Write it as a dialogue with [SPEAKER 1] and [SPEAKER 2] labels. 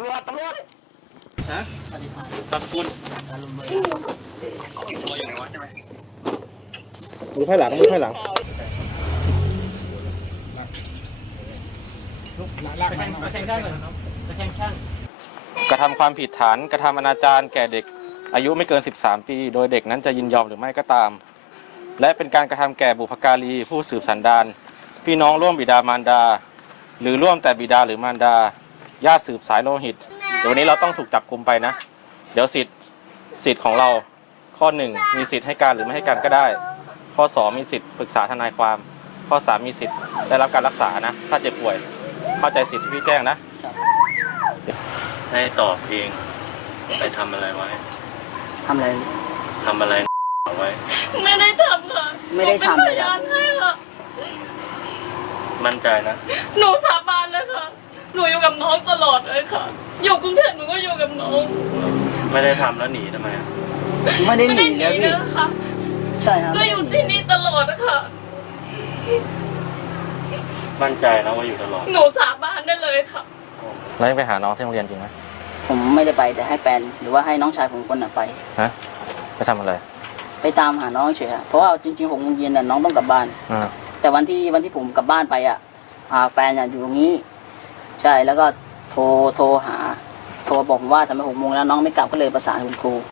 [SPEAKER 1] วจ
[SPEAKER 2] ฮะตะกุล
[SPEAKER 3] มือไพ่หลังมือไพ่หลังกระทำความผิดฐานกระทำอนาจารแก่เด็กอายุไม่เกิน13 ปีโดยเด็กนั้นจะยินยอมหรือไม่ก็ตามและเป็นการกระทำแก่บุพการีผู้สืบสันดานพี่น้องร่วมบิดามารดาหรือร่วมแต่บิดาหรือมารดาญาติสืบสายโลหิตเดี๋ยววันนี้เราต้องถูกจับกุมไปนะเดี๋ยวสิทธิ์ของเราข้อ1มีสิทธิ์ให้การหรือไม่ให้การก็ได้ข้อ2มีสิทธิ์ปรึกษาทนายความข้อ3มีสิทธิ์ได้รับการรักษานะถ้าเจ็บป่วยเข้าใจสิทธิ์ที่พี่แจ้งนะ
[SPEAKER 2] ให้ตอบเองไปทำอะไรไว้
[SPEAKER 4] ทำอะไร
[SPEAKER 2] ไว้
[SPEAKER 1] ไม่ได้ทำค่ะ
[SPEAKER 4] ไม่ได้ทำ
[SPEAKER 1] เป็นพยานให้ค่ะ
[SPEAKER 2] มั่นใจนะ
[SPEAKER 1] หนูสาบานเลยค่ะหนูอยู่กับน้องตลอดเลยค่ะอยู่กรุงเทพหนูก็อยู่กับน้อง
[SPEAKER 2] ไม่ได้ทำแล้วหนีทำไม
[SPEAKER 4] ไม่ได้
[SPEAKER 1] ไม่
[SPEAKER 4] ห
[SPEAKER 1] ได้
[SPEAKER 4] นี
[SPEAKER 1] หนี
[SPEAKER 4] แล้วพี่
[SPEAKER 1] นะคะ
[SPEAKER 4] ใช่ครับ
[SPEAKER 1] ก็อยู่ที่นี่ตลอดนะคะ
[SPEAKER 2] มั่นใจนะว่าอยู่ตลอด
[SPEAKER 1] หนูสาบานได้เลยค่ะ
[SPEAKER 3] แล้วไปหาน้องที่โรงเรียนจริงไหม
[SPEAKER 4] ผมไม่ได้ไปแต่ให้แฟนหรือว่าให้น้องชายผมคนน่ะไป
[SPEAKER 3] ฮะไปทำอะไร
[SPEAKER 4] ไปตามหาน้องเฉยๆเพราะว่าจริงๆ6 โมงเย็นน่ะน้องต้องกลับบ้านแต่วันที่ผมกลับบ้านไปแฟนอยู่ตรงนี้ใช่แล้วก็โทรหาโทรบอกผมว่าทำไม6 โมงแล้วน้องไม่กลับก็เลยประสานคุณครู